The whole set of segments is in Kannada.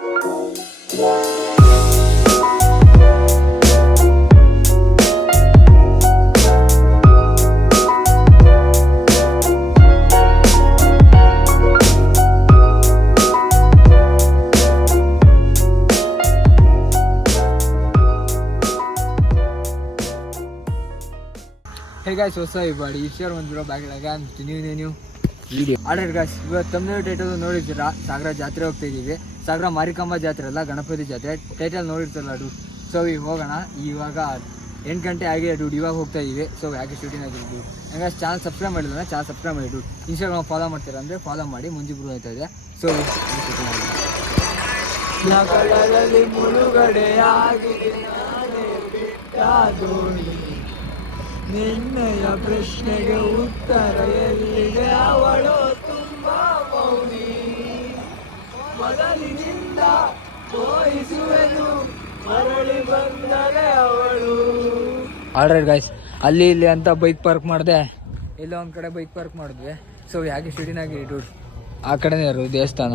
Hey guys, what's up everybody? It's your one bro back again with new video. Alright guys, ಇವತ್ತು thumbnail title ನೋಡಿದ್ದೀರಾ, ಸಾಗರ ಜಾತ್ರೆ ಹೋಗ್ತಾ ಇದೀವಿ. ಸಾಗರ ಮಾರಿಕಾಂಬಾ ಜಾತ್ರೆ ಅಲ್ಲ, ಗಣಪತಿ ಜಾತ್ರೆ. Title ನೋಡಿರ್ತಾರಲ್ಲ dude. ಸೊ ಈಗ ಹೋಗೋಣ. ಇವಾಗ 8 ಗಂಟೆ ಆಗಿದೆ ಡೂಡ್, ಇವಾಗ ಹೋಗ್ತಾ ಇದೀವಿ. ಸೊ ಯಾಕೆ ಶೂಟಿಂಗ್ ಆಗಿದ್ದು ಹಂಗಾಗಿ ಚಾನಲ್ ಸಬ್ಸ್ಕ್ರೈಬ್ ಮಾಡಿಲ್ಲ, ಚಾನಲ್ ಸಬ್ಸ್ಕ್ರೈಬ್ ಮಾಡಿ ಡೂಡ್. ಇನ್ಸ್ಟಾಗ್ರಾಮ್ ಫಾಲೋ ಮಾಡ್ತೀರಾ ಅಂದರೆ ಫಾಲೋ ಮಾಡಿ, ಮುಂಜಿ ಬ್ರೂ ಹೋಗ್ತಾ ಇದೆ. ಸೊ ಕಡಲಲ್ಲಿ ಮುಳುಗಡೆ ನಿನ್ನಯ ಪ್ರಶ್ನೆಗೆ ಉತ್ತರ ಎಲ್ಲಿದೆ, ಅವಳು ತುಂಬಾ ಮೌನಿ, ಮೊದಲಿನಿಂದ ತೋರಿಸುವೆನು ಮರಳಿ ಬಂದರೆ ಅವಳು. ಆಲ್ರೈಟ್ ಗೈಸ್, ಅಲ್ಲಿ ಇಲ್ಲಿ ಅಂತ ಬೈಕ್ ಪಾರ್ಕ್ ಮಾಡಿದೆ, ಎಲ್ಲ ಒಂದು ಕಡೆ ಬೈಕ್ ಪಾರ್ಕ್ ಮಾಡಿದ್ವಿ. ಸೊ ಯಾಕೆ ಶೂಟಿಂಗ್ ಡೂಡ್, ಆ ಕಡೆನೇ ಇರೋದು ದೇವಸ್ಥಾನ.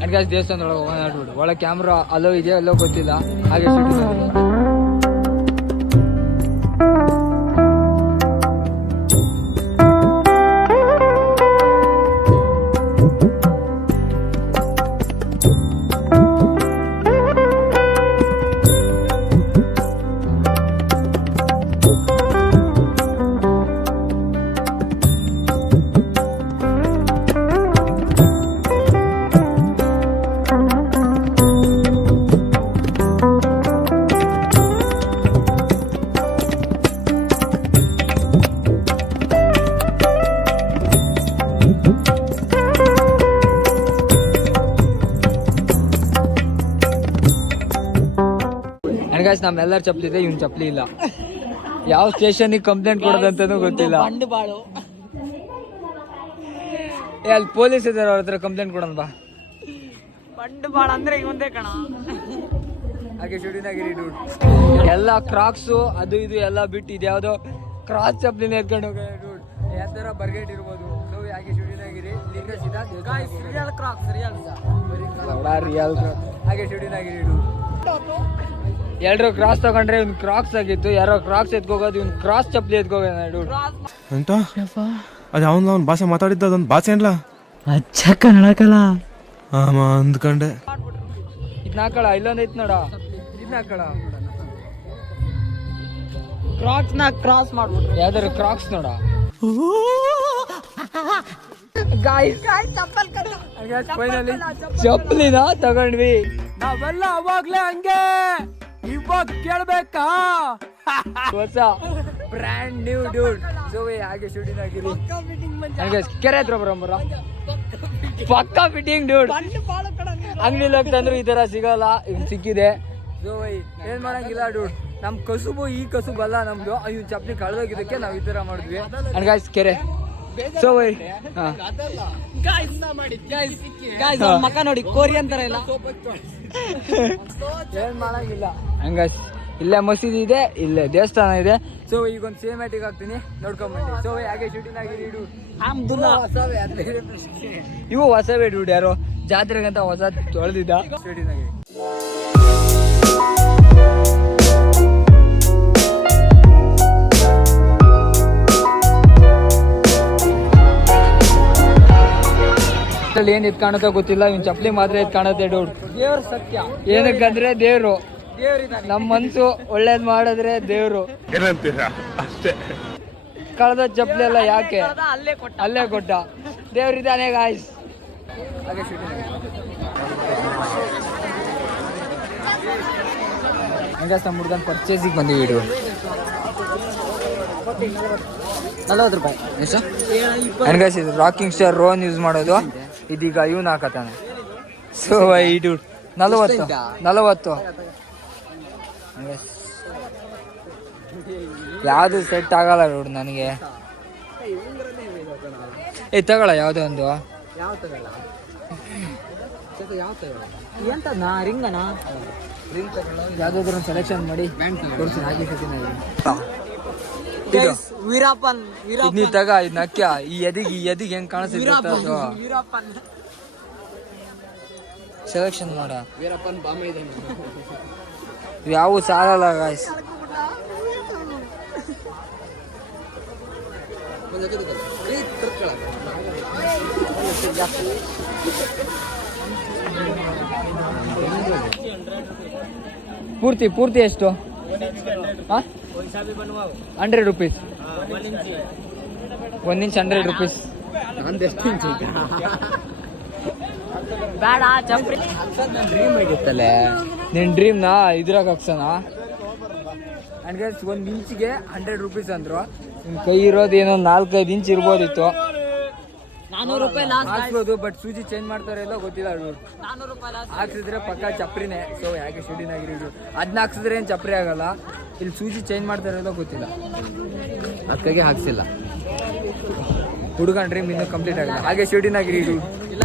ಅಂಡ್ ಗೈಸ್ ದೇವಸ್ಥಾನದೊಳಗೆ ಹೋಗೋಣ ಡೂಡ್. ಒಳಗೆ ಕ್ಯಾಮ್ರಾ ಅಲ್ಲೋ ಇದೆಯೋ ಅಲ್ಲೋ ಗೊತ್ತಿಲ್ಲ, ಹಾಗೆ ಶೂಟಿಂಗ್ ಆಗಿದೆ. ಗೈಸ್ ನಮ್ಮೆಲ್ಲರ ಚಪ್ಪಲಿ ಇದೆ, ಇವ್ನ ಚಪ್ಪಲಿ ಇಲ್ಲ. ಯಾವ ಸ್ಟೇಷನ್ಗೆ ಕಂಪ್ಲೇಂಟ್ ಕೊಡೋದಂತನೂ ಗೊತ್ತಿಲ್ಲ. ಅಲ್ಲಿ ಪೊಲೀಸ್ ಇದಾರೆ, ಅವ್ರ ಹತ್ರ ಕಂಪ್ಲೇಂಟ್ ಕೊಡೋಣ ಬಾ. ಬಂಡವಾಳ ಅಂದ್ರೆ ಒಂದೇ ಕಣ. ಹಾಗೆ ಶೂಟಿಂಗ್ ಡೂಡ್ ಎಲ್ಲ ಕ್ರಾಕ್ಸು ಅದು ಇದು ಎಲ್ಲ ಬಿಟ್ಟು ಇದ್ಯಾವುದೋ ಕ್ರಾಸ್ ಚಪ್ಪಲಿನ ಎತ್ಕೊಂಡು ಹೋಗ ಡೂಡ್. ಯಾವ ಥರ ಬರ್ಗೇಟ್ ಇರ್ಬೋದು. ಸೊ ಹಾಗೆ ಶೂಟಿಂಗ್ ರಿಯಲ್ ಕ್ರಾಕ್ಸ್, ರಿಯಲ್ ಹಾಗೆ ಶೂಟಿಂಗ್ ಡೂಡ್. ಎಲ್ರು ಕ್ರಾಸ್ ತಗೊಂಡ್ರೆ ಇವ್ನು ಕ್ರಾಕ್ಸ್ ಆಗಿತ್ತು, ಯಾರೋ ಕ್ರಾಕ್ಸ್ ಎತ್ಕೋಗೋದು, ಇವ್ನು ಕ್ರಾಸ್ ಚಪ್ಪಲಿ ಎತ್ಕೋಗೋದು ಡೂಡ್. ಎಂತ ಅದು ಅವನು ಭಾಷೆ ಮಾತಾಡಿದ್ದ, ಅದೊಂದು ಭಾಷೆ ಏನ್ಲ ಅಚ್ಚ ಕನ್ನಡಕಲ್ಲ ಅಂದ್ಕೊಂಡೆ. ಇದನ್ನ ಹಾಕಳ, ಇಲ್ಲೊಂದು ಐತ್ ನೋಡ, ಇದನ್ನ ಹಾಕಳ. ಕ್ರಾಕ್ಸ್ ನ ಕ್ರಾಸ್ ಮಾಡ್ಬಿಟ್ರು, ಯಾವ್ದಾರು ಕ್ರಾಕ್ಸ್ ನೋಡ. ಚಪ್ಪಲಿನ ತಗೊಂಡ್ವಿ ನಾವೆಲ್ಲ, ಅವಾಗ್ಲೇ ಹಂಗೆ, ಇವಾಗ ಕೇಳ್ಬೇಕಾ ಹೊಸ ಬ್ರ್ಯಾಂಡ್ ನ್ಯೂ ಡೂಡ್. ಸೊ ಹಾಗೆ ಶೂಟಿಂಗ್ ಆಗಿರಿ. ಹಂಗೆ ಕೆರೆ ಹತ್ರ ಬರೋಂಬರ ಪಕ್ಕಾ ಫಿಟ್ಟಿಂಗ್ ಡೂಡ್. ಅಂಗಡಿಲಿ ಹೋಗ್ತಂದ್ರು ಈ ತರ ಸಿಗಲ್ಲ, ಇವ್ ಸಿಕ್ಕಿದೆ. ಸೊ ಏನ್ ಮಾಡಂಗಿಲ್ಲ ಡೂಡ್, ನಮ್ ಕಸುಬು ಈ ಕಸುಬು ಅಲ್ಲ ನಮ್ದು. ಇವ್ ಚಪ್ಪಲಿ ಕಳೆದೋಗಿದ್ದಕ್ಕೆ ನಾವ್ ಈ ತರ ಮಾಡಿದ್ವಿ. ಅಂಡ್ ಗಾಯ್ಸ್ ಕೆರೆ. ಸೊ ಮಕ್ಕ ನೋಡಿ ಕೊರಿಯನ್ ತರ ಇಲ್ಲ, ಏನ್ ಮಾಡಂಗಿಲ್ಲ. ಹಂಗಾಯ್ಸ್ ಇಲ್ಲೇ ಮಸೀದಿ ಇದೆ, ಇಲ್ಲೇ ದೇವಸ್ಥಾನ ಇದೆ. ಸೊ ಈಗೊಂದು ಸಿನಿಮ್ಯಾಟಿಕ್ ಹಾಕ್ತೀನಿ, ನೋಡ್ಕೊಂಬಂಡಿ. ಸೊ ಹಾಗೆ ಶೂಟಿಂಗ್ ಆಗಿ ಡೂಡ್. ಇವು ಹೊಸವೇ ಡೂಡ್, ಯಾರೋ ಜಾತ್ರೆಗಂತ ಹೊಸ ತೊಳೆದಿದ್ದ ಶೂಟಿಂಗ್ ಆಗಿ. ಏನ್ ಎತ್ ಕಾಣುತ್ತೋ ಗೊತ್ತಿಲ್ಲ, ಇವ್ನ ಚಪ್ಪಲಿ ಮಾತ್ರ ಎತ್ ಕಾಣುತ್ತೆ ಡೂಡ್. ದೇವ್ರ ಸತ್ಯ, ಏನಕ್ಕಂದ್ರೆ ದೇವ್ರು ದೇವ್ರಿದ್ದಾನೆ. ನಮ್ ಮನ್ಸು ಒಳ್ಳೇದ್ ಮಾಡಿದ್ರೆ ದೇವ್ರು ಏನಂತೀರಾ ಅಷ್ಟೇ. ಕಳೆದ ಚಪ್ಪಲಿ ಎಲ್ಲ ಯಾಕೆ ಅಲ್ಲೇ ಕೊಟ್ಟ ದೇವ್ರಿದ್ದಾನೆ ಗಾಯ್ಸ್. ಹಾಗೆ ಹಂಗ ನಮ್ಮ ಹುಡ್ಗನ್ ಪರ್ಚೇಸಿಗೆ ಬಂದಿವಿ ಡೂಡ್. 40 ರೂಪಾಯಿ ಎಷ್ಟು. ಹಂಗಾಯ್ಸ್ ಇದು ರಾಕಿಂಗ್ ಸ್ಟಾರ್ ರೋನ್ ಯೂಸ್ ಮಾಡೋದು, ಇದೀಗ ಇವನ್ ಹಾಕತಾನೆ. ಸೊ ಈ ಡೂಡ್ 40 ಯಾವ್ದು ಸೆಟ್ ಆಗಲ್ಲ ಡೂಡ್ ನನಗೆ. ತಗೊಳ ಯಾವ್ದೋ ಒಂದು. ಯಾವ್ದಾದ್ರು ಒಂದು ಸೆಲೆಕ್ಷನ್ ಮಾಡಿ ವೀರಪ್ಪನ್ ನೀ ತಗ. ಇದ್ ನಕ್ಯ ಈ ಎದಿಗೆ ಹೆಂಗ್ ಕಾಣಿಸ್ತಿತ್ತು. ಸೆಲೆಕ್ಷನ್ ಮಾಡ ಯಾವ ಸಾಲಲ್ಲ ಗಾಯ್ಸ್. ಪೂರ್ತಿ ಎಷ್ಟು? 100 ರೂಪೀಸ್. 1 inch 100 rupees. ಬೇಡ ಚಪ್ರಿ. ಡ್ರೀಮ್ ಆಗಿತ್ತಲ್ಲೇ ನಿನ್ ಡ್ರೀಮ್ ನ ಇದ್ರಾಗ ಹಾಕ್ಸೋಣ. ಅಂಡ್ ಗೈಸ್ 1 ಇಂಚಿಗೆ 100 ರೂಪೀಸ್ ಅಂದ್ರು. ನಿಮ್ ಕೈ ಇರೋದು ಏನೋ 4-5 ಇಂಚ್ ಇರ್ಬೋದಿತ್ತು. 400 ರೂಪಾಯಿ ಲಾಸ್ಟ್ ಹಾಕ್ಸ್ಬೋದು, ಬಟ್ ಸೂಜಿ ಚೇಂಜ್ ಮಾಡ್ತಾರೆ ಇಲ್ಲ ಗೊತ್ತಿಲ್ಲ. 400 ರೂಪಾಯಿ ಲಾಸ್ಟ್. ಹಾಕ್ಸಿದ್ರೆ ಪಕ್ಕ ಚಪ್ರಿನೇ. ಸೊ ಯಾಕೆ ಶೂಟಿನಾಗಿರಿ ಅದನ್ನ ಹಾಕ್ಸಿದ್ರೆ ಏನು ಚಪ್ರಿ ಆಗಲ್ಲ. ಇಲ್ಲಿ ಸೂಜಿ ಚೇಂಜ್ ಮಾಡ್ತಾರೆ ಇಲ್ಲ ಗೊತ್ತಿಲ್ಲ, ಅದಕ್ಕಾಗೆ ಹಾಕ್ಸಿಲ್ಲ. ಹುಡುಗನ್ ಡ್ರೀಮ್ ಇನ್ನೂ ಕಂಪ್ಲೀಟ್ ಆಗಿಲ್ಲ. ಹಾಗೆ ಶೂಟಿನಾಗಿರಿ ಇಲ್ಲ.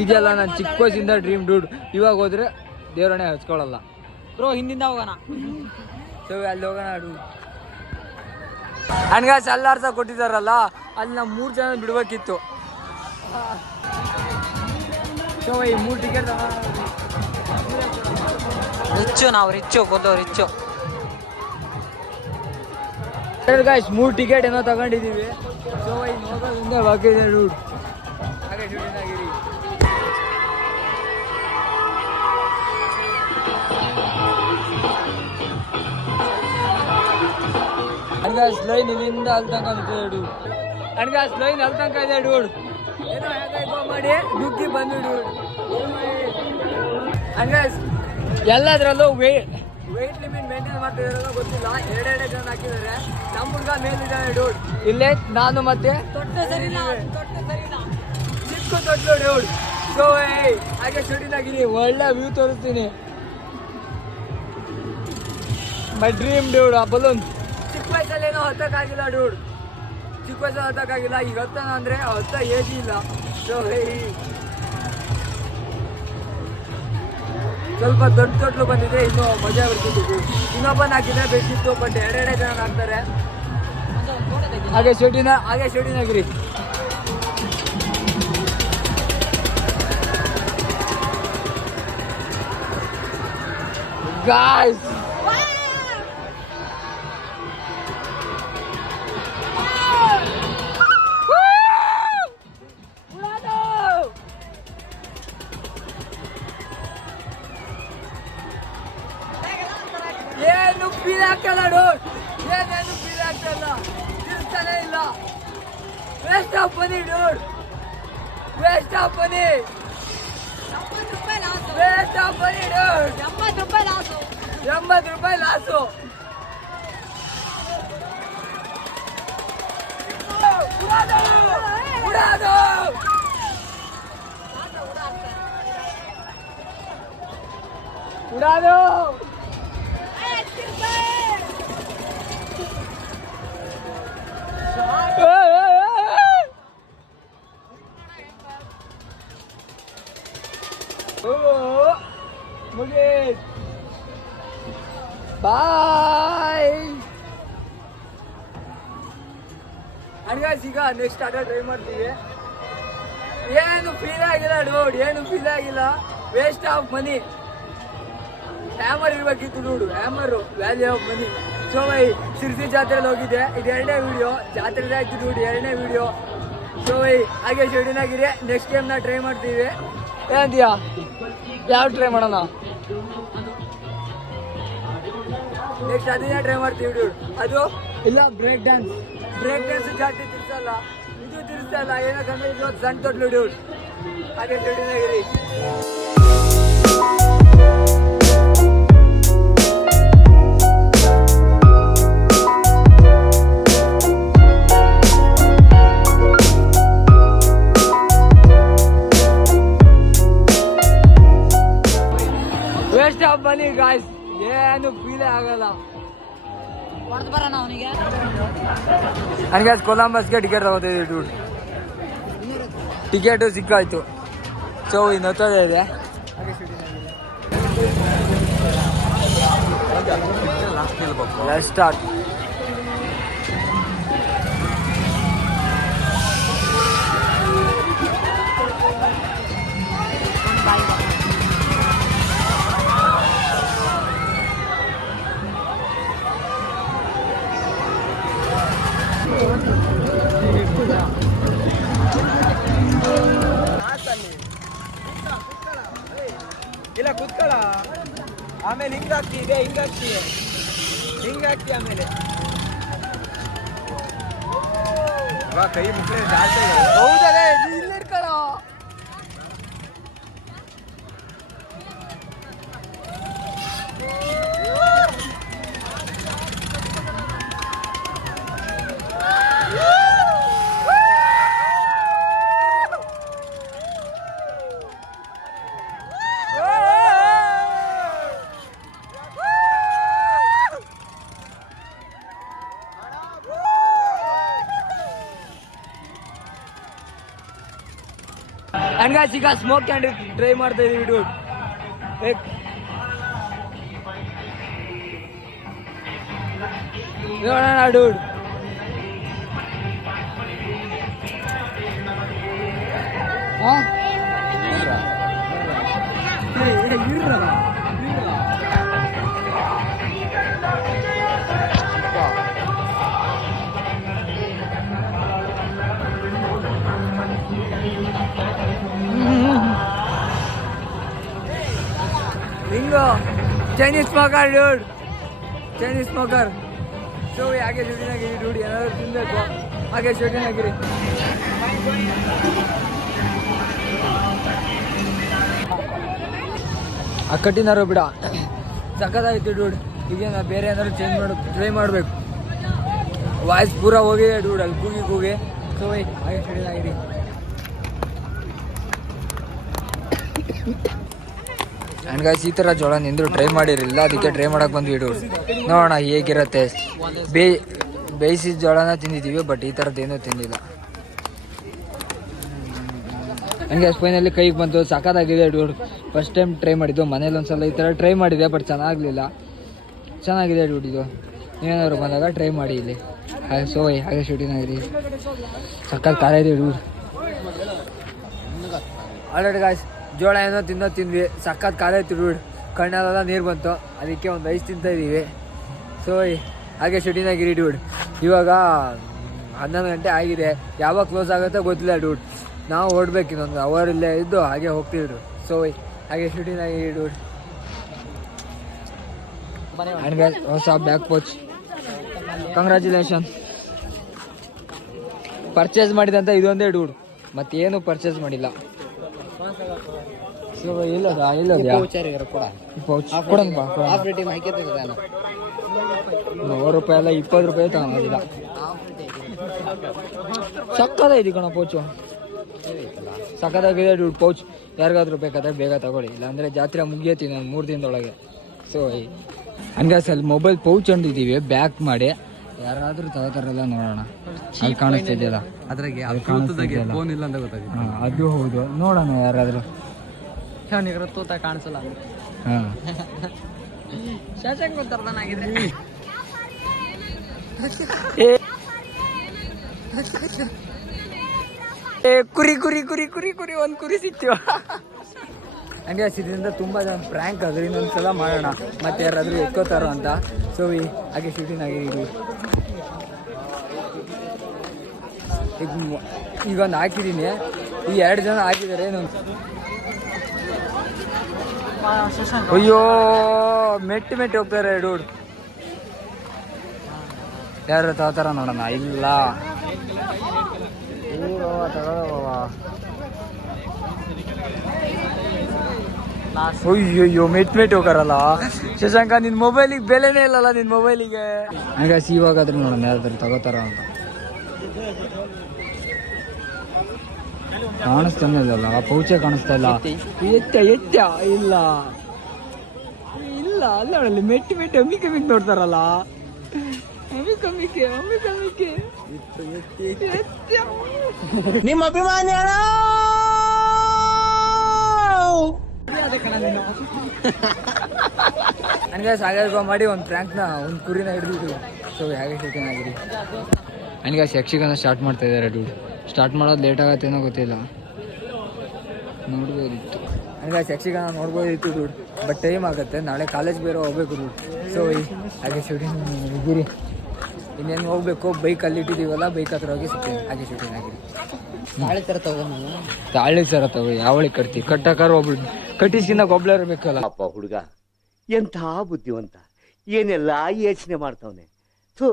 ಇದೆಯಲ್ಲ ನಾನು ಚಿಕ್ಕ ವಯಸ್ಸಿಂದ ಡ್ರೀಮ್ ಡೂಡ್. ಇವಾಗ ಹೋದ್ರೆ ದೇವರಣೆ ಹಚ್ಕೊಳ್ಳಲ್ಲ ಬ್ರೋ. ಹಿಂದಿಂದ ಹೋಗೋಣ. ಸೊ ಅಲ್ಲಿ ಹೋಗೋಣ ಡೂಡ್. ಅನ್ಗಾಸ್ ಎಲ್ಲಾರ್ಸ ಕೊಟ್ಟಿದಾರಲ್ಲ, ಅಲ್ಲಿ ನಾವು 3 ಜನ ಬಿಡ್ಬೇಕಿತ್ತು. ಸೊ ಈ 3 ಟಿಕೆಟ್ ರಿಚ್ಚು ಕೊಲ್ಲೋ ರಿಚ್ಚು. ಗಾಯ್ಸ್ 3 ಟಿಕೆಟ್ ಏನೋ ತಗೊಂಡಿದ್ದೀವಿ. ಸೊ ಈ ಹೋಗೋದ್ರಿಂದ ಬಾಕಿದೆ ಡೂಡ್. ಹಾಗೆ ಶೂಟಿಂಗ್ ಅನ್ಗಾಸ್ ಲೈನ್ ಇಲ್ಲಿಂದ ಅಲ್ಲಿ ತನಕ ಇದೆ ಡೂಡ್. ಅನ್ಗಾಸ್ ಲೈನ್ ಅಲ್ಲಿ ತನಕ ಇದೆ ಡೂಡ್. ಏನೋ ಹೇಗೋ ಮಾಡಿ ನುಗ್ಗಿ ಬಂದು ಡೂಡ್. ಅನ್ಗಾಸ್ ಎಲ್ಲದರಲ್ಲೂ ವೇಟ್ ಲಿಮಿಟ್ ಮೇಂಟೈನ್ ಮಾಡ್ತಿದಾರಲ್ಲ ಗೊತ್ತಿಲ್ಲ. 2 ಜನ ಹಾಕಿದ್ದಾರೆ. ನಮ್ಮ ಹುಡುಗ ಮೇಲಿದ್ದಾನೆ ಡೂಡ್. ಇಲ್ಲೇ ನಾನು ಮತ್ತೆ ಚಿಕ್ಕ ತೊಟ್ಲು ಡೂಡ್. ಸೊ ಹಾಗೆ ಶೂಟಿಂಗ್ ಒಳ್ಳೆ ವ್ಯೂ ತೋರಿಸ್ತೀನಿ. My dream dude. ಆ ಬಲೂನ್ ಚಿಕ್ಕ ವಯಸ್ಸಲ್ಲಿ ಏನೋ ಹತ್ತಕ್ಕಾಗಿಲ್ಲ ಡೂಡ್. ಚಿಕ್ಕ ವಯಸ್ಸಲ್ಲಿ ಹತ್ತಕ್ಕಾಗಿಲ್ಲ. ಈಗ ಹತ್ತನ ಅಂದ್ರೆ ಹತ್ತ ಏಜ್ ಇಲ್ಲ. ಸೊ ಸ್ವಲ್ಪ ದೊಡ್ಡ ತೊಟ್ಲು ಬಂದಿದೆ, ಇನ್ನೂ ಮಜಾ ಬರ್ತಿತ್ತು. ಇನ್ನೊಬ್ಬನ ಹಾಕಿದ್ರೆ ಬೇಕಿತ್ತು, ಬಟ್ 2 ಜನ ಹಾಕ್ತಾರೆ. ಹಾಗೆ ಶೂಟಿನಾಗಿರಿ. ಗಾಯ್ಸ್ ಏನು ಫೀಲ್ ಆಗ್ತಲ್ಲ ಡೋರ್. ಏನೇನು ಫೀಲ್ ಆಗ್ತಲ್ಲ, ತಿರ್ತಾನೆ ಇಲ್ಲ. Waste of money door. Waste of ಮನಿ. 80 ರೂಪಾಯಿ loss. Waste of money door. 80 ರೂಪಾಯಿ ಲಾಸು. 80 ರೂಪಾಯಿ ಲಾಸು. ಉಡಾದು ಉಡಾದು. ಮುಗೀತ್. ಬಾಯ್. ಅನ್ಗಾಸ್ ಈಗ ನೆಕ್ಸ್ಟ್ ಆಟ ಟ್ರೈ ಮಾಡ್ತೀವಿ. ಏನು ಫೀಲ್ ಆಗಿಲ್ಲ ಡೂಡ್, ಏನು ಫೀಲ್ ಆಗಿಲ್ಲ. Waste of money. ಹ್ಯಾಮರ್ ಇರ್ಬೇಕಿತ್ತು dude. Hammer value of money. So Sirsi ಜಾತ್ರೆಯಲ್ಲಿ ಹೋಗಿದ್ದೆ. ಇದು 2ನೇ ವಿಡಿಯೋ. ಜಾತ್ರೆ ಆಯ್ತು ಡೂಡ್, 2ನೇ ವಿಡಿಯೋ. ಸೊ ಹಾಗೆ ಶೂಟಿಂಗ್ ನೆಕ್ಸ್ಟ್ ಗೇಮ್ನ ಟ್ರೈ ಮಾಡ್ತೀವಿ. ಏನಂತೀಯಾ? ಯಾವ ಟ್ರೈ ಮಾಡೋಣ? ನೆಕ್ಸ್ಟ್ ಅದನ್ನೇ ಟ್ರೈ ಮಾಡ್ತೀವಿ ಡೂಡ್. ಅದು ಇಲ್ಲ ಬ್ರೇಕ್ ಡ್ಯಾನ್ಸ್ ಜಾಸ್ತಿ ತಿರ್ಸಲ್ಲ, ಇದು ತಿರ್ಸಲ್ಲ. ಏನಕ್ಕಂದ್ರೆ ಇದು ಸಣ್ಣ ತೊಟ್ಲು ಡೂಡ್. ಹಾಗೆ shooting waste of money guys. ಏನು ಫೀಲೇ ಆಗಲ್ಲ. ಹೊಡೆದು ಬರೋಣ ಅವನಿಗೆ. ನನಗೆ ಕೊಲಂಬಸ್ಗೆ ಟಿಕೆಟ್ ತಗೋತಿದ್ದೆ ಡೂಡ್. ಟಿಕೆಟು ಸಿಕ್ಕಾಯ್ತು. ಸೊ ಇನ್ನು ಹತ್ತೋದೇ ಇದೆ. Let's start. ಇಲ್ಲ ಕುತ್ಕೊಳ್ಳ, ಆಮೇಲೆ ಹಿಂಗಾಗ್ತಿ ಇದೆ, ಹಿಂಗಾಗ್ತಿ ಆಮೇಲೆ ಕೈ ಮುಟ್ರೆ ಜಾಸ್ತಿ. ಹೌದಲ್ಲ, ಇಲ್ಲ ಇರ್ಕೊಳ್ಳ. ಹಂಗಾಸ್ ಈಗ ಸ್ಮೋಕ್ ಕ್ಯಾಂಡಲ್ ಟ್ರೈ ಮಾಡ್ತಾ ಇದೀವಿ ಡೂಡ್. ನೋಡೋಣ ಡೂಡ್. ಹಿಂಗೋ Chinese smoker dude, Chinese smoker. So ಹಾಗೆ ಶೂಟಿನಾಗಿರಿ ಡೂಡ್, ಏನಾದ್ರು ತಿನ್ಬೇಕು, ಹಾಗೆ ಶೂಟಿನಾಗಿರಿ. ಅಕ್ಕಟ್ಟಿನಾರು ಬಿಡ ಸಖತ್ತಾಯ್ತು ಡೂಡ್. ಈಗ ನಾವು ಬೇರೆ ಏನಾದ್ರು ಚೇಂಜ್ ಟ್ರೈ ಮಾಡಬೇಕು. ವಾಯ್ಸ್ ಪೂರ ಹೋಗಿದೆ ಡೂಡ್, ಅಲ್ಲಿ ಕೂಗಿ. ಸೊ ಹಾಗೆ ಶೂಟಿನಾಗಿರಿ. ಆ್ಯಂಡ್ ಗಾಯ್ಸ್, ಈ ಥರ ಜೋಳ ನಿಂದ್ರು ಟ್ರೈ ಮಾಡಿರಲಿಲ್ಲ, ಅದಕ್ಕೆ ಟ್ರೈ ಮಾಡೋಕೆ ಬಂದ್ವಿ ಡೂಡ್. ನೋಡೋಣ ಹೇಗಿರುತ್ತೆ. ಬೇಯಿಸಿದ ಜೋಳನ ತಿಂದಿದ್ದೀವಿ, ಬಟ್ ಈ ಥರದ್ದೇನೂ ತಿಂದಿಲ್ಲ. ನನಗೆ ಫೈನಲ್ಲಿ ಕೈಗೆ ಬಂತು, ಸಖತ್ತಾಗಿದೆ ಡೂಡ್. ಫಸ್ಟ್ ಟೈಮ್ ಟ್ರೈ ಮಾಡಿದ್ದು, ಮನೇಲಿ ಒಂದ್ಸಲ ಈ ಥರ ಟ್ರೈ ಮಾಡಿದೆ, ಬಟ್ ಚೆನ್ನಾಗಲಿಲ್ಲ. ಚೆನ್ನಾಗಿದೆ ಡೂಡ್ ಇದು. ನೀವೇನಾದ್ರು ಬಂದಾಗ ಟ್ರೈ ಮಾಡಿ ಇಲ್ಲಿ. ಹಾಗೆ ಸೊ ಹಾಗೆ ಶೂಟಿಂಗ್ ಸಖತ್ ಖಾರ ಇದೆ ಡೂಡ್. ಆಲ್ರೆಡಿ ಗಾಯ್ಸ್ ಜೋಳ ಏನೋ ತಿಂದ್ವಿ, ಸಖತ್ ಖಾರ ಇತ್ತು ಡೂಡ್. ಕಣ್ಣಲ್ಲೆಲ್ಲ ನೀರು ಬಂತು, ಅದಕ್ಕೆ ಒಂದು ಐಸ್ ತಿಂತಾ ಇದ್ದೀವಿ. ಸೊ ಹಾಗೆ ಶೂಟಿಂಗಾಗಿರಿ ಡೂಡ್. ಇವಾಗ 11 ಗಂಟೆ ಆಗಿದೆ, ಯಾವಾಗ ಕ್ಲೋಸ್ ಆಗುತ್ತೋ ಗೊತ್ತಿಲ್ಲ ಡೂಡ್. ನಾವು ಹೊರಡ್ಬೇಕು, ಇನ್ನೊಂದು ಅವರ್ ಇಲ್ಲೇ ಇದ್ದು ಹಾಗೆ ಹೋಗ್ತೀವಿ ಡೂಡ್. ಸೊ ಹಾಗೆ ಶೂಟಿಂಗಾಗಿರಿ ಡೂಡ್. ಹೊಸ ಬ್ಯಾಕ್ ಪೋಚ್, ಕಂಗ್ರ್ಯಾಚುಲೇಷನ್. ಪರ್ಚೇಸ್ ಮಾಡಿದಂತ ಇದೊಂದೇ ಡೂಡ್, ಮತ್ತೇನು ಪರ್ಚೇಸ್ ಮಾಡಿಲ್ಲ. ಸೊ ಇಲ್ಲೋದಾ ₹100 ಅಲ್ಲ, ₹20 ತಗೊಂಡಿಲ್ಲ. ಸಕ್ಕತ್ತಾಗಿದೆ ಕಣ ಪೌಚು, ಸಕ್ಕತ್ತಾಗಿದೆ ಡೂಡ್ ಪೌಚ್. ಯಾರಿಗಾದ್ರೂ ಬೇಕಾದ್ರೆ ಬೇಗ ತಗೊಳ್ಳಿ, ಇಲ್ಲಾಂದರೆ ಜಾತ್ರೆ ಮುಗಿಯತ್ತೀನಿ ನಾನು 3 ದಿನದೊಳಗೆ. ಸೊ ಹಂಗೆ ಅಲ್ಲಿ ಮೊಬೈಲ್ ಪೌಚ್ ಅಂದಿದ್ದೀವಿ, ಬ್ಯಾಕ್ ಮಾಡಿ ಯಾರಾದರೂ ತಗೋತಾರಲ್ಲ ನೋಡೋಣ. ಅಲ್ಲಿ ಕಾಣಿಸ್ತಿದೆಯಲ್ಲ, ಅದ್ರಾಗೆ ಅದು ಕಾಣಿಸ್ತಿದೆಯಲ್ಲ, ಫೋನ್ ಇಲ್ಲ ಅಂತ ಗೊತ್ತಾಗಿದೆ. ಹಾಂ ಅದು ಹೌದು, ನೋಡೋಣ ಯಾರಾದರೂ. ತೂತ ಕಾಣಿಸಲ್ಲ. ಹಾಂ ಶಾಸಕ ಗೊತ್ತಾರ್ದಾನಾಗಿದ್ರೆ ಕುರಿ ಕುರಿ ಕುರಿ ಕುರಿ ಕುರಿ ಒಂದು ಕುರಿ ಸಿಕ್ತೀವ. ಹಂಗೆ ಇದರಿಂದ ತುಂಬ ಜನ ಪ್ರ್ಯಾಂಕ್ ಆದ್ರೆ ಇನ್ನೊಂದ್ಸಲ ಮಾಡೋಣ, ಮತ್ತೆ ಯಾರಾದರೂ ಎತ್ಕೋತಾರೋ ಅಂತ. ಸೊ ಹಾಗೆ ಶೂಟಿಂಗ್ ಆಗಿರಿ. ಈಗ ಒಂದು ಹಾಕಿದ್ದೀನಿ, ಈ 2 ಜನ ಹಾಕಿದ್ದಾರೆ. ಅಯ್ಯೋ ಮೆಟ್ಟಿ ಹೋಗ್ತಾರೆ ಡೂಡ್. ಯಾರು ತಗೋತಾರ ನೋಡೋಣ. ಇಲ್ಲ ಅಯ್ಯೋ ಮೆಟ್ಟಿ ಹೋಗಾರಲ್ಲ. ಶಶಾಂಕ, ನಿನ್ನ ಮೊಬೈಲಿಗೆ ಬೆಲೆನೇ ಇಲ್ಲಲ್ಲ, ನಿನ್ನ ಮೊಬೈಲಿಗೆ. ಹಾಗೆ ಇವಾಗಾದ್ರೂ ನೋಡೋಣ ಯಾರಾದ್ರೂ ತಗೋತಾರ ಅಂತ. ಕಾಣಿಸ್ತಾನೆ ಇಲ್ಲಲ್ಲ, ಆ ಪೌಚೆ ಕಾಣಿಸ್ತಾ ಇಲ್ಲ. ಎತ್ತ ಇಲ್ಲ ಇಲ್ಲ, ಅಲ್ಲ ಅವಳಲ್ಲಿ ಮೆಟ್ಟಿ ಅಮ್ಮಿಕೆ ನೋಡ್ತಾರಲ್ಲ. ನಿಮ್ಮ ಅಭಿಮಾನಿ ಹಂಗೆ ಸಾಗರ್ಗ ಮಾಡಿ ಒಂದು ಪ್ರ್ಯಾಂಕ್ನ ಒಂದು ಕುರಿನ ಹಿಡಿದಿದ್ದು. ಸೊ ಹಾಗೆ ಶೂಟಿಂಗ್ ಆಗಿರಿ. ಹಂಗೆ ಯಕ್ಷಗಾನ ಸ್ಟಾರ್ಟ್ ಮಾಡ್ತಾ ಇದ್ದಾರೆ ಡೂಡ್. ಸ್ಟಾರ್ಟ್ ಮಾಡೋದು ಲೇಟ್ ಆಗತ್ತೇನೋ ಗೊತ್ತಿಲ್ಲ, ನೋಡ್ಬೋದಿತ್ತು. ಹಂಗೆ ಯಕ್ಷಗಾನ ನೋಡ್ಬೋದಿತ್ತು ಡೂಡ್, ಬಟ್ ಟೈಮ್ ಆಗುತ್ತೆ, ನಾಳೆ ಕಾಲೇಜ್ ಬೇರೆ ಹೋಗ್ಬೇಕು ಡೂಡ್. ಸೊ ಹಾಗೆ ಶೂಟಿಂಗ್ ಇದ್ದೀರಿ. ಇನ್ನೇನು ಹೋಗ್ಬೇಕು, ಬೈಕ್ ಅಲ್ಲಿ ಇಟ್ಟಿದ್ದೀವಲ್ಲ, ಬೈಕ್ ಹತ್ರ ಹೋಗಿ ಸಿಗ್ತೀನಿ. ಹಾಗೆ ಶೂಟಿಂಗ್ ಆಗಿರಿ. ತಾಳಿ ತರ ತಾಳಿ ಸರ ತಗೋ, ಯಾವಳಿ ಕಟ್ತಿ ಕಟ್ಟಕ್ಕಾರ ಒಬ್ಳು ಕಟ್ಟಿಸಿಂದ ಒಬ್ಳು ಇರ್ಬೇಕಲ್ಲ. ಅಪ್ಪ ಹುಡುಗ ಎಂಥ ಬುದ್ಧಿವಂತ, ಏನೆಲ್ಲ ಯೋಚನೆ ಮಾಡ್ತಾವನೆ. ಥೂ,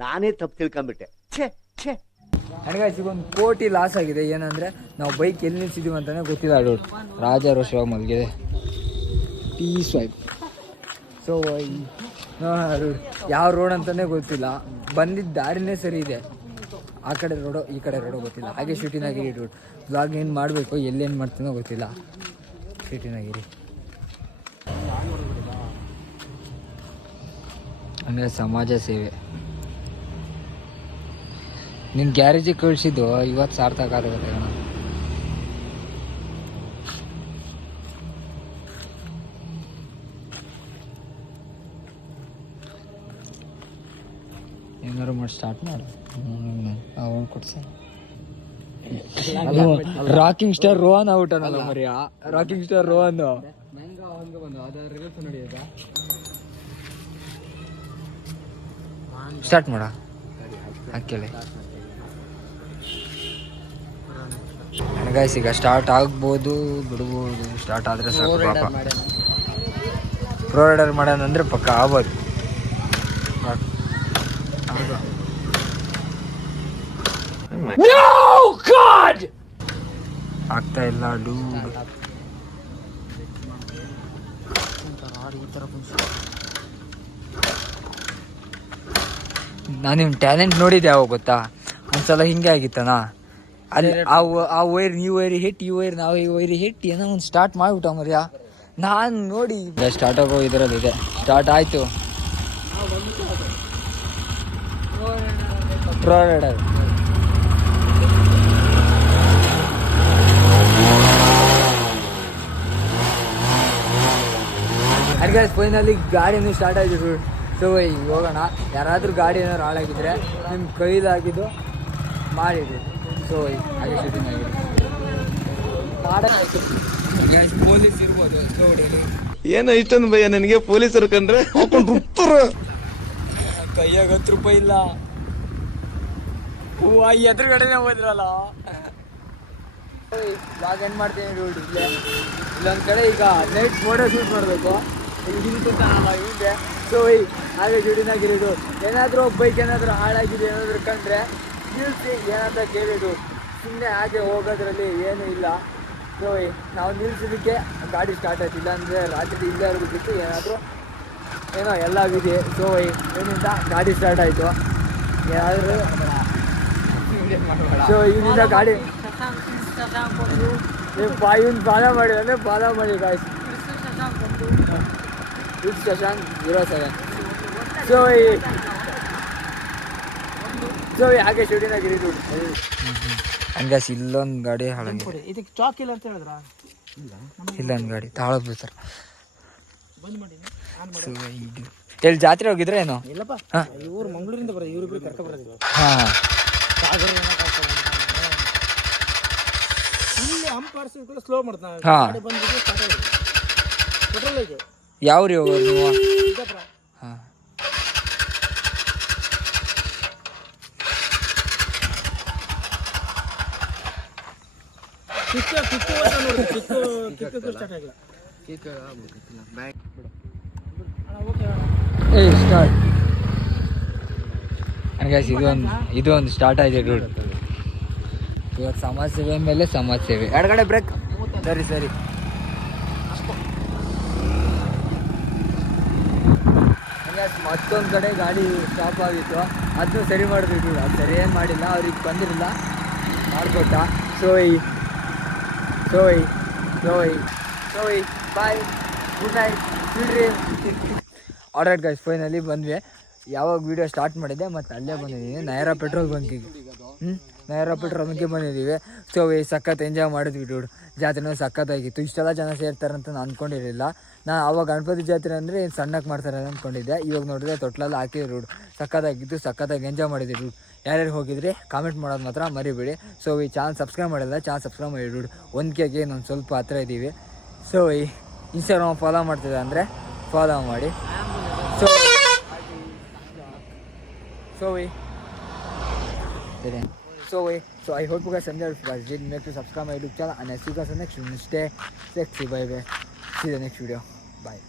ನಾನೇ ತಪ್ಪು ತಿಳ್ಕೊಂಬಿಟ್ಟೆ. ಛೇ ಛೇ. ಹಣಗಾಸಿಗೆ ಒಂದು ಕೋಟಿ ಲಾಸ್ ಆಗಿದೆ. ಏನಂದರೆ ನಾವು ಬೈಕ್ ಎಲ್ಲಿ ನಿಲ್ಸಿದ್ದೀವಿ ಅಂತಲೇ ಗೊತ್ತಿಲ್ಲ ರೋಡ್. ರಾಜಾರೋಷ ಮಲಗಿದೆ, ಟೀ ಸ್ವೈಪ್. ಸೊ ರೋಡ್ ಯಾವ ರೋಡ್ ಅಂತಲೇ ಗೊತ್ತಿಲ್ಲ, ಬಂದಿದ್ದ ದಾರಿನೇ ಸರಿ ಇದೆ, ಆ ಕಡೆ ರೋಡೋ ಈ ಕಡೆ ರೋಡೋ ಗೊತ್ತಿಲ್ಲ. ಹಾಗೆ ಶೂಟಿಂಗ್ ಆಗಿರಿ ರೋಡ್. ಬ್ಲಾಗ್ ಏನು ಮಾಡಬೇಕು, ಎಲ್ಲೇನು ಮಾಡ್ತೀನೋ ಗೊತ್ತಿಲ್ಲ. ಶೂಟಿಂಗ್ ಆಗಿರಿ. ಅಂದರೆ ಸಮಾಜ ಸೇವೆ. ನಿನ್ನ ಗ್ಯಾರೇಜಿಗೆ ಕಳಿಸಿದ್ದು ಇವತ್ತು ಸಾರ್ಥಕ ಆಗುತ್ತೆ ಕಣ. ಏನಾರು ಮಾಡಿ ಸ್ಟಾರ್ಟ್ ಮಾಡು. ಅವ್ನು ಕೊಡ್ಸ ರಾಕಿಂಗ್ ಸ್ಟಾರ್ ರೋಹನ್ ಔಟನಲ್ಲ ಮರಿಯ. ರಾಕಿಂಗ್ ಸ್ಟಾರ್ ರೋಹನ್ ಸ್ಟಾರ್ಟ್ ಮಾಡ ಹಾಕೇಳಿ. ನನಗಾಯ್ಸ್ ಈಗ ಸ್ಟಾರ್ಟ್ ಆಗ್ಬೋದು ಬಿಡ್ಬೋದು. ಸ್ಟಾರ್ಟ್ ಆದರೆ ಸಾಕು ಪಾಪ. ಪ್ರೋ ರೈಡರ್ ಮಾಡೋದಂದ್ರೆ ಪಕ್ಕ ಆಗ್ಬೋದು. ಆಗ್ತಾ ಇಲ್ಲ ಡೂಡ್. ನಾನು ನಿಮ್ಮ ಟ್ಯಾಲೆಂಟ್ ನೋಡಿದ್ದೆ ಯಾವಾಗ ಗೊತ್ತಾ? ಒಂದ್ಸಲ ಹಿಂಗೆ ಆಗಿತ್ತಣ್ಣ, ಅಲ್ಲಿ ಆ ವೈರ್ ಈ ವೈರಿ ಹಿಟ್, ಈ ವೈರ್ ನಾವು ಈ ವೈರಿ ಹಿಟ್ ಏನೋ ಒಂದು ಸ್ಟಾರ್ಟ್ ಮಾಡಿಬಿಟ್ಟ ಮರ್ಯ. ನಾನು ನೋಡಿ ಸ್ಟಾರ್ಟ್ ಆಗೋ ಇದರಲ್ಲಿದೆ. ಸ್ಟಾರ್ಟ್ ಆಯಿತು. ಪ್ರೋ ರೈಡರ್ ಅಡ್ಗೆ ಫೈನಲಿ ಗಾಡಿನೂ ಸ್ಟಾರ್ಟ್ ಆಯಿತು. ಸೊ ಹೋಗೋಣ. ಯಾರಾದರೂ ಗಾಡಿ ಏನಾದ್ರು ಹಾಳಾಗಿದ್ರೆ ನಿಮ್ಮ ಕೈಲಾಗಿದ್ದು ಮಾಡಿದ್ವಿ. ಸೊ ಹಾಗೆ ಶೂಟಿಂಗ್ ಆಗಿದೆ. ಪೊಲೀಸ್ ಇರ್ಬೋದು ಏನೋ ಇಷ್ಟೊಂದು ಭಯ ನನಗೆ, ಪೊಲೀಸರು ಕಂಡ್ರೆ ಕೈಯಾಗ 10 ರೂಪಾಯಿ ಇಲ್ಲ. ಎದುರುಗಡೆನೆ ಹೋದ್ರಲ್ಲ. ಇವಾಗ ಏನು ಮಾಡ್ತೀನಿ ನೋಡಿ, ಇಲ್ಲೊಂದು ಕಡೆ ಈಗ ನೈಟ್ ಫೋಟೋ ಶೂಟ್ ಮಾಡಬೇಕು. ಹಿಂದೆ ಸೊ ಹಾಗೆ ಶೂಟಿಂಗ್ ಏನಾದರೂ ಬೈಕ್ ಏನಾದರೂ ಹಾಳಾಗಿದೆ ಏನಾದರೂ ಕಂಡ್ರೆ ನಿಲ್ಲಿಸಿ ಏನಂತ ಕೇಳಿದ್ದು. ಸುಮ್ಮನೆ ಹಾಗೆ ಹೋಗೋದ್ರಲ್ಲಿ ಏನೂ ಇಲ್ಲ. ಸೊ ನಾವು ನಿಲ್ಸೋದಕ್ಕೆ ಗಾಡಿ ಸ್ಟಾರ್ಟ್ ಆಯ್ತಿಲ್ಲ ಅಂದರೆ ರಾತ್ರಿ ಇಲ್ಲೇ ಇರಬೇಕಿತ್ತು. ಏನಾದರೂ ಏನೋ ಎಲ್ಲ ಆಗಿದೆ. ಸೊ ಏನಿಂದ ಗಾಡಿ ಸ್ಟಾರ್ಟ್ ಆಯಿತು. ಏನಾದರೂ ಸೊ ಇಲ್ಲಿಂದ ಗಾಡಿ ಇವನ್ ಬಾಲ ಮಾಡಿ ಅಂದರೆ ಬಾಲ ಮಾಡಿ ಗಾಯ್ಸ್. ಇದು ಶಶಾಂಕ್ 07. ಸೊ ಹಾಗೆ ಶೂಟಿಂಗ್ ಆಗಿದ್ದು. ಹಂಗೆ ಇಲ್ಲೊಂದು ಗಾಡಿ ಹಾಳಾಗಿದೆ. ಇದಕ್ಕೆ ಚಾಕ್ ಇಲ್ಲ ಅಂತ ಹೇಳಿದ್ರ? ಇಲ್ಲೊಂದು ಗಾಡಿ ತಾಳದ್ ಬಿಡ್ತಾರೆ. ಎಲ್ಲಿ ಜಾತ್ರೆ ಹೋಗಿದ್ರೆ ಏನೋ? ಇಲ್ಲಪ್ಪ, ಇವ್ರು ಮಂಗಳೂರಿಂದ ಬರೋ, ಇವ್ರಿಬ್ರು ಕರ್ಕೊ ಬರೋದಿಲ್ಲ. ಹಾಂ ಇಲ್ಲಿ ಅಂಪಾರ್ಸಿ ಸ್ಲೋ ಮಾಡ್ತಾನೆ. ಹಾಂ ಬಂದಿದ್ದು ಸ್ಟಾರ್ಟ್ ಆಗಿದೆ. ಪೆಟ್ರೋಲ್ ಐತೆ. ಯಾವ ರೀ ಹೋಗೋದು ನೀವು? ಹಾಂ ಸ್ಟಾರ್ಟ್. ಇದು ಒಂದು ಸ್ಟಾರ್ಟ್ ಆಗಿದೆ ರೋಡ್. ಇವತ್ತು ಸಮಾಜ ಸೇವೆ ಮೇಲೆ ಸಮಾಜ ಸೇವೆ. ಎಡಗಡೆ ಬ್ರೇಕ್. ಸರಿ ಮತ್ತೊಂದು ಕಡೆ ಗಾಡಿ ಸ್ಟಾಪ್ ಆಗಿತ್ತು, ಅದನ್ನು ಸರಿ ಮಾಡಿದ್ರು. ಅದು ಸರಿ ಏನು ಮಾಡಿಲ್ಲ, ಅವ್ರಿಗೆ ಬಂದಿರಲಿಲ್ಲ, ಮಾಡಿಕೊಟ್ಟ. ಸೋಯ್ ಬಾಯ್, ಗುಡ್ ನೈಟ್, ಬಿಡ್ರಿ. ಆಲ್ರೈಟ್ ಗೈಸ್, ಫೈನಲಿ ಬಂದ್ವಿ. ಯಾವಾಗ ವೀಡಿಯೋ ಸ್ಟಾರ್ಟ್ ಮಾಡಿದ್ದೆ ಮತ್ತು ಅಲ್ಲೇ ಬಂದಿದ್ದೀವಿ, ನಯರಾ ಪೆಟ್ರೋಲ್ ಬಂಕಿಗೆ. ನಯರಾ ಪೆಟ್ರೋಲ್ ಬಂಕಿಗೆ ಬಂದಿದ್ದೀವಿ. ಸೊ ಸಖತ್ ಎಂಜಾಯ್ ಮಾಡಿದ್ವಿ ಡೂಡ್. ಜಾತ್ರೆನೂ ಸಖತ್ತಾಗಿತ್ತು. ಇಷ್ಟೆಲ್ಲ ಜನ ಸೇರ್ತಾರಂತ ನಾನು ಅಂದ್ಕೊಂಡಿರಲಿಲ್ಲ. ನಾನು ಅವಾಗ ಗಣಪತಿ ಜಾತ್ರೆ ಅಂದರೆ ಏನು ಸಣ್ಣಕ್ಕೆ ಮಾಡ್ತಾರೆ ಅಂದ್ಕೊಂಡಿದ್ದೆ. ಇವಾಗ ನೋಡಿದ್ರೆ ತೊಟ್ಲಲ್ಲಿ ಹಾಕಿ ರೂಢ ಸಕ್ಕತ್ತಾಗಿದ್ದು, ಸಕ್ಕತ್ತಾಗಿ ಎಂಜಾಯ್ ಮಾಡಿದ್ವಿ ರೂಢ. ಯಾರ್ಯಾರು ಹೋಗಿದ್ರೆ ಕಾಮೆಂಟ್ ಮಾಡೋದು ಮಾತ್ರ ಮರಿಬೇಡಿ. ಸೊ ಈ ಚಾನಲ್ ಸಬ್ಸ್ಕ್ರೈಬ್ ಮಾಡಿಲ್ಲ, ಚಾನಲ್ ಸಬ್ಸ್ಕ್ರೈಬ್ ಮಾಡಿ ರೂಢ. 1Kಗೆ ಇನ್ನೊಂದು ಸ್ವಲ್ಪ ಹತ್ರ ಇದ್ದೀವಿ. ಸೊ ಈ ಇನ್ಸ್ಟಾಗ್ರಾಮ್ ಫಾಲೋ ಮಾಡ್ತಿದ್ದೆ ಅಂದರೆ ಫಾಲೋ ಮಾಡಿ. So I hope you guys enjoyed it, guys. Did make to subscribe my YouTube channel, and I see you guys in the next video. Stay sexy, bye. See you in the next video. Bye.